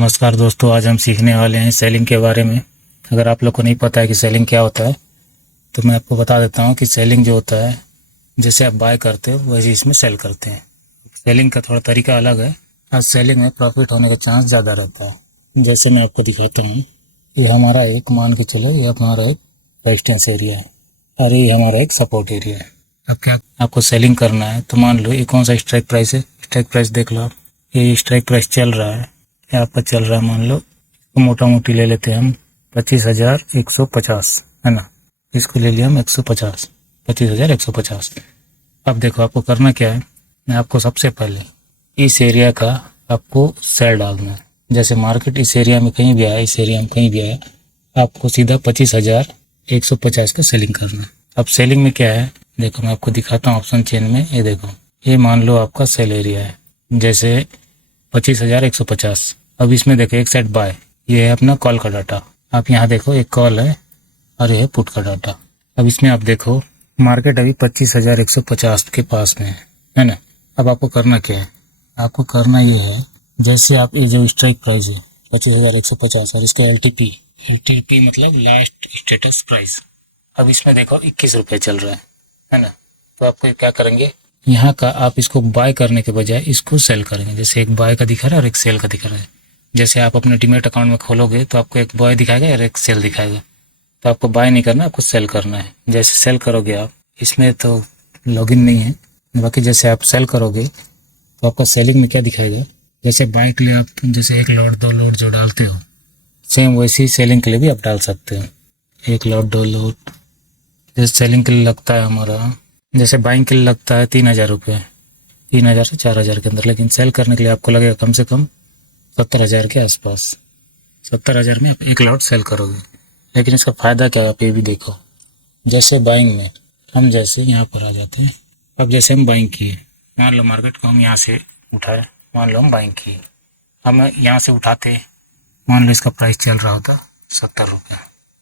नमस्कार दोस्तों, आज हम सीखने वाले हैं सेलिंग के बारे में। अगर आप लोग को नहीं पता है कि सेलिंग क्या होता है तो मैं आपको बता देता हूँ कि सेलिंग जो होता है, जैसे आप बाय करते हो वैसे इसमें सेल करते हैं। सेलिंग का थोड़ा तरीका अलग है। आज सेलिंग में प्रॉफिट होने का चांस ज़्यादा रहता है। जैसे मैं आपको दिखाता हूँ, ये हमारा एक, मान के चलो ये हमारा एक रेजिस्टेंस एरिया है और ये हमारा एक सपोर्ट एरिया है। अब क्या आपको सेलिंग करना है तो मान लो ये कौन सा स्ट्राइक प्राइस है। स्ट्राइक प्राइस देख लो आप, ये स्ट्राइक प्राइस चल रहा है, यहाँ पर चल रहा है। मान लो तो मोटा मोटी ले लेते हैं हम 25,150, है ना। इसको ले लिया हम 150, 25,150। अब देखो आपको करना क्या है। मैं आपको सबसे पहले इस एरिया का आपको सेल डालना है। जैसे मार्केट इस एरिया में कहीं भी आया, इस एरिया में कहीं भी आया, आपको सीधा 25,150 का सेलिंग करना है। अब सेलिंग में क्या है देखो, मैं आपको दिखाता हूँ ऑप्शन चेन में। ये देखो, ये मान लो आपका सेल एरिया है, जैसे 25,150। अब इसमें देखो एक साइड बाय, ये है अपना कॉल का डाटा। आप यहाँ देखो एक कॉल है और ये है पुट का डाटा। अब इसमें आप देखो मार्केट अभी 25,150 के पास में है ना। अब आपको करना क्या है, आपको करना ये है, जैसे आप ये जो स्ट्राइक प्राइस है 25,150 और इसका एल टी पी मतलब लास्ट स्टेटस प्राइस, अब इसमें देखो 21 रुपये चल रहा है ना। तो आपको क्या करेंगे, यहाँ का आप इसको बाय करने के बजाय इसको सेल करेंगे। जैसे एक बाय का दिखा रहा है और एक सेल का दिखा रहा है। जैसे आप अपने डीमैट अकाउंट में खोलोगे तो आपको एक बाय दिखाएगा और एक सेल दिखाएगा। तो आपको बाय नहीं करना, आपको सेल करना है। जैसे सेल करोगे आप, इसमें तो लॉगिन नहीं है, बाकी जैसे आप सेल करोगे तो आपका सेलिंग में क्या दिखाएगा। जैसे बाय के लिए आप जैसे 1 लॉट 2 लॉट जो डालते हो, सेम वैसे ही सेलिंग के लिए भी आप डाल सकते हो। 1 लॉट 2 लॉट जैसे सेलिंग के लिए लगता है हमारा, जैसे बाइंग के लिए लगता है 3,000 रुपये, 3,000 से 4,000 के अंदर। लेकिन सेल करने के लिए आपको लगेगा कम से कम 70,000 के आसपास। 70,000 में आप 1 लॉट सेल करोगे। लेकिन इसका फ़ायदा क्या है आप ये भी देखो। जैसे बाइंग में हम जैसे यहाँ पर आ जाते हैं। अब जैसे हम बाइंग किए, मान लो मार्केट को हम यहाँ से उठाए, मान लो हम बाइंग किए, हम यहाँ से उठाते, मान लो इसका प्राइस चल रहा होता 70 रुपये।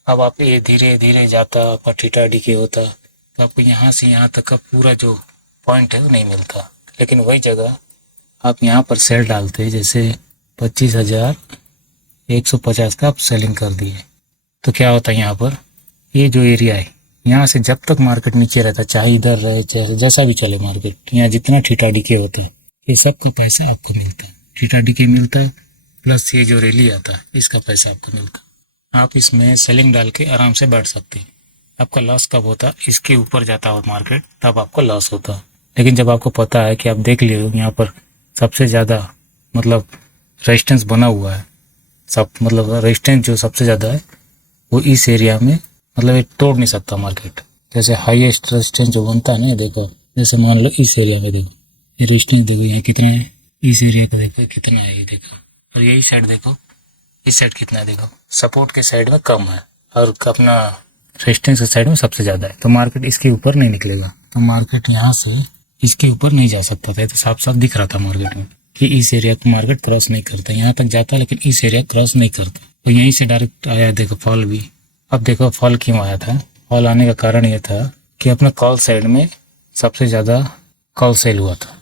अब आप ये धीरे धीरे जाता, आपका थीटा डीके होता, तो आपको यहाँ से यहाँ तक का पूरा जो पॉइंट है वो नहीं मिलता। लेकिन वही जगह आप यहाँ पर सेल डालते, जैसे 25,150 का आप सेलिंग कर दिए, तो क्या होता है यहाँ पर, ये जो एरिया है यहाँ से जब तक मार्केट नीचे रहता, चाहे इधर रहे चाहे जैसा भी चले मार्केट, यहाँ जितना थीटा डीके होता है ये सब का पैसा आपको मिलता है। थीटा डीके मिलता है प्लस ये जो रैली आता है इसका पैसा आपको मिलता है। आप इसमें सेलिंग डाल के आराम से बैठ सकते हैं। आपका लॉस कब होता, इसके ऊपर जाता हो मार्केट तब आपको लॉस होता। लेकिन जब आपको पता है कि आप देख लिए हो यहाँ पर सबसे ज़्यादा मतलब रेजिस्टेंस बना हुआ है, सब मतलब रेजिस्टेंस जो सबसे ज़्यादा है वो इस एरिया में, मतलब ये तोड़ नहीं सकता मार्केट। जैसे हाईएस्ट रेजिस्टेंस जो बनता है ना, देखो जैसे मान लो इस एरिया में देखो ये रेजिस्टेंस देखो यहाँ कितने हैं, इस एरिया का देखो कितना है ये देखो, और यही साइड देखो इस साइड कितना है देखो, सपोर्ट के साइड में कम है और अपना रेजिस्टेंस के साइड में सबसे ज़्यादा है। तो मार्केट इसके ऊपर नहीं निकलेगा, तो मार्केट यहाँ से इसके ऊपर नहीं जा सकता था। तो साफ साफ दिख रहा था मार्केट में कि इस एरिया को मार्केट क्रॉस नहीं करता, यहाँ तक जाता लेकिन इस एरिया क्रॉस नहीं करता। तो यहीं से डायरेक्ट आया देखो फॉल भी। अब देखो फॉल क्यों आया था, फॉल आने का कारण ये था कि अपना कॉल साइड में सबसे ज़्यादा कॉल सेल हुआ था।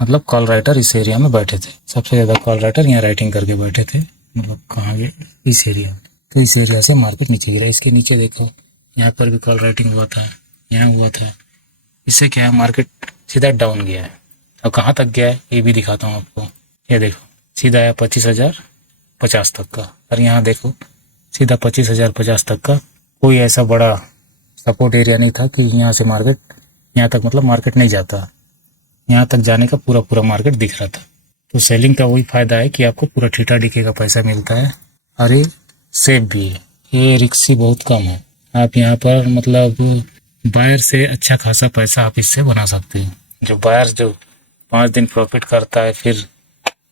मतलब कॉल राइटर इस एरिया में बैठे थे, सबसे ज़्यादा कॉल राइटर यहाँ राइटिंग करके बैठे थे, मतलब कहाँ गए, इस एरिया में। तो इस एरिया से मार्केट नीचे गिरा। इसके नीचे देखो यहाँ पर भी कॉल राइटिंग हुआ था, यहाँ हुआ था। इससे क्या है, मार्केट सीधा डाउन गया है। और कहाँ तक गया है ये भी दिखाता हूँ आपको। ये देखो सीधा आया 25,050 तक का, और यहाँ देखो सीधा 25,050 तक का। कोई ऐसा बड़ा सपोर्ट एरिया नहीं था कि यहाँ से मार्केट यहाँ तक, मतलब मार्केट नहीं जाता, यहाँ तक जाने का पूरा पूरा मार्केट दिख रहा था। तो सेलिंग का वही फायदा है कि आपको पूरा थीटा डीके का पैसा मिलता है और ये सेफ भी है, ये रिस्क बहुत कम है। आप यहाँ पर मतलब बायर से अच्छा खासा पैसा आप इससे बना सकते हैं। जो बायर जो 5 दिन प्रॉफिट करता है फिर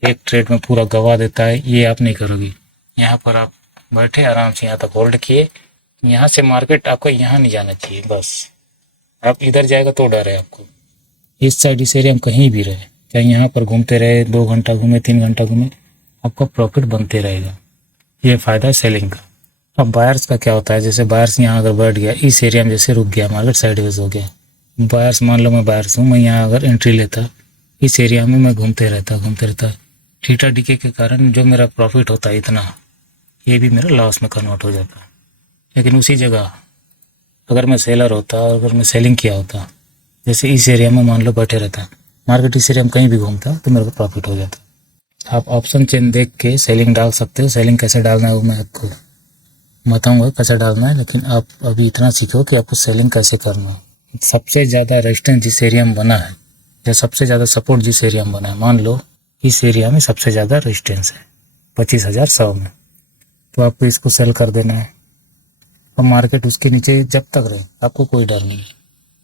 एक ट्रेड में पूरा गवा देता है, ये आप नहीं करोगे। यहाँ पर आप बैठे आराम से यहाँ तक होल्ड किए, यहाँ से मार्केट आपको यहाँ नहीं जाना चाहिए, बस आप इधर जाएगा तो डर है आपको। इस साइड इस एरिया में कहीं भी रहे, चाहे यहाँ पर घूमते रहे, 2 घंटा घूमे 3 घंटा घूमे, आपका प्रॉफिट बनते रहेगा। ये फ़ायदा है सेलिंग का। अब बायर्स का क्या होता है, जैसे बायर्स यहाँ अगर बैठ गया, इस एरिया में जैसे रुक गया, मार्केट साइडवेज हो गया, बायर्स मान लो मैं बायर्स हूँ, मैं यहाँ अगर एंट्री लेता, इस एरिया में मैं घूमते रहता, थीटा डीके के कारण जो मेरा प्रॉफिट होता है इतना, ये भी मेरा लॉस में कन्वर्ट हो जाता है। लेकिन उसी जगह अगर मैं सेलर होता और अगर मैं सेलिंग किया होता, जैसे इस एरिया में मान लो बैठे रहता, मार्केट इस एरिया में कहीं भी घूमता तो मेरे को प्रॉफिट हो जाता। आप ऑप्शन चेन देख के सेलिंग डाल सकते हो। सेलिंग कैसे डालना है वो मैं आपको बताऊंगा कैसे डालना है, लेकिन आप अभी इतना सीखो कि आपको सेलिंग कैसे करना है। सबसे ज़्यादा रेजिस्टेंस जिस एरिया में बना है या सबसे ज़्यादा सपोर्ट जिस एरिया में बना है, मान लो इस एरिया में सबसे ज़्यादा रेजिस्टेंस है 25,100 में, तो आपको इसको सेल कर देना है। और मार्केट उसके नीचे जब तक रहे आपको कोई डर नहीं है।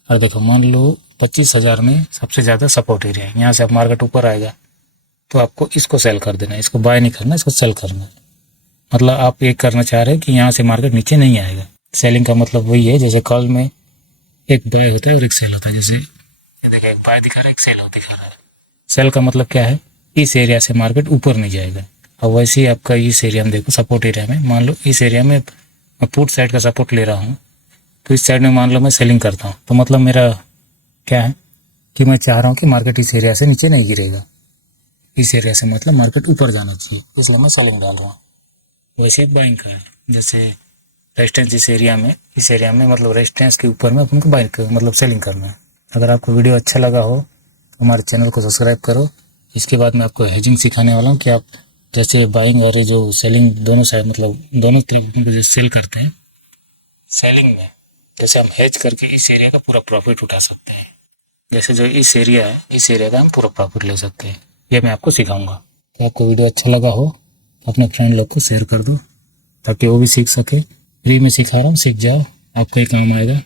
और देखो मान लो 25,000 में सबसे ज़्यादा सपोर्ट एरिया है, यहाँ से अब मार्केट ऊपर आएगा तो आपको इसको सेल कर देना है। इसको बाय नहीं करना, इसको सेल करना है। मतलब आप ये करना चाह रहे हैं कि यहाँ से मार्केट नीचे नहीं आएगा। सेलिंग का मतलब वही है, जैसे कॉल में एक बाय होता है और एक सेल होता है। जैसे ये देखा, एक बाय दिखा रहा है, एक सेल दिखा रहा है। सेल का मतलब क्या है, इस एरिया से मार्केट ऊपर नहीं जाएगा। और वैसे ही आपका इस एरिया में देखो, सपोर्ट एरिया में मान लो इस एरिया में मैं पुट साइड का सपोर्ट ले रहा हूँ, तो इस साइड में मान लो मैं सेलिंग करता हूँ, तो मतलब मेरा क्या है कि मैं चाह रहा हूँ कि मार्केट इस एरिया से नीचे नहीं गिरेगा। इस एरिया से मतलब मार्केट ऊपर जाना चाहिए, इसलिए मैं सेलिंग डाल रहा हूँ। वैसे आप बाइंग कर, जैसे रेजिस्टेंस इस एरिया में मतलब रेजिस्टेंस के ऊपर में अपन को बाइंग मतलब सेलिंग करना है। अगर आपको वीडियो अच्छा लगा हो तो हमारे चैनल को सब्सक्राइब करो। इसके बाद मैं आपको हेजिंग सिखाने वाला हूँ कि आप जैसे बाइंग और जो सेलिंग दोनों साइड मतलब दोनों तरफ जो सेल करते हैं, सेलिंग में जैसे हम हेज करके इस एरिया का पूरा प्रॉफिट उठा सकते हैं। जैसे जो इस एरिया है, इस एरिया का हम पूरा प्रॉफिट ले सकते हैं। ये मैं आपको सिखाऊंगा। तो आपको वीडियो अच्छा लगा हो तो अपने फ्रेंड लोग को शेयर कर दो ताकि वो भी सीख सके। फ्री में सिखा रहा हूँ, सीख जाओ, आपको ही काम आएगा।